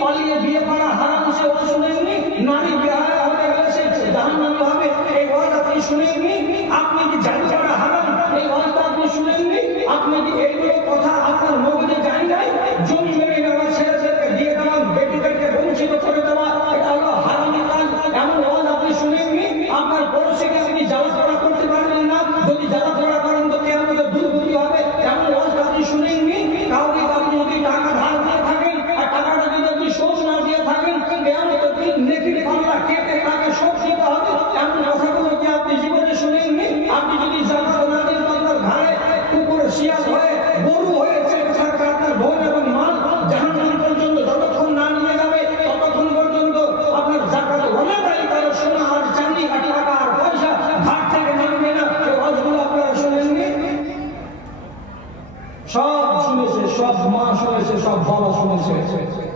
পালিয়ে বিয়ে করা হারাম, সে ওয়াজ শুনেননি? নারী বিয়ে হতে গেলে সে জাহান্নামী হবে, এই ওয়াজ আপনি শুনেননি? আপনি কি জানি করা হারাম, এই ওয়াজটা আপনি শুনেননি? আপনি কি এইগুলো কথা আপনার মগজে জানি নাই? জমি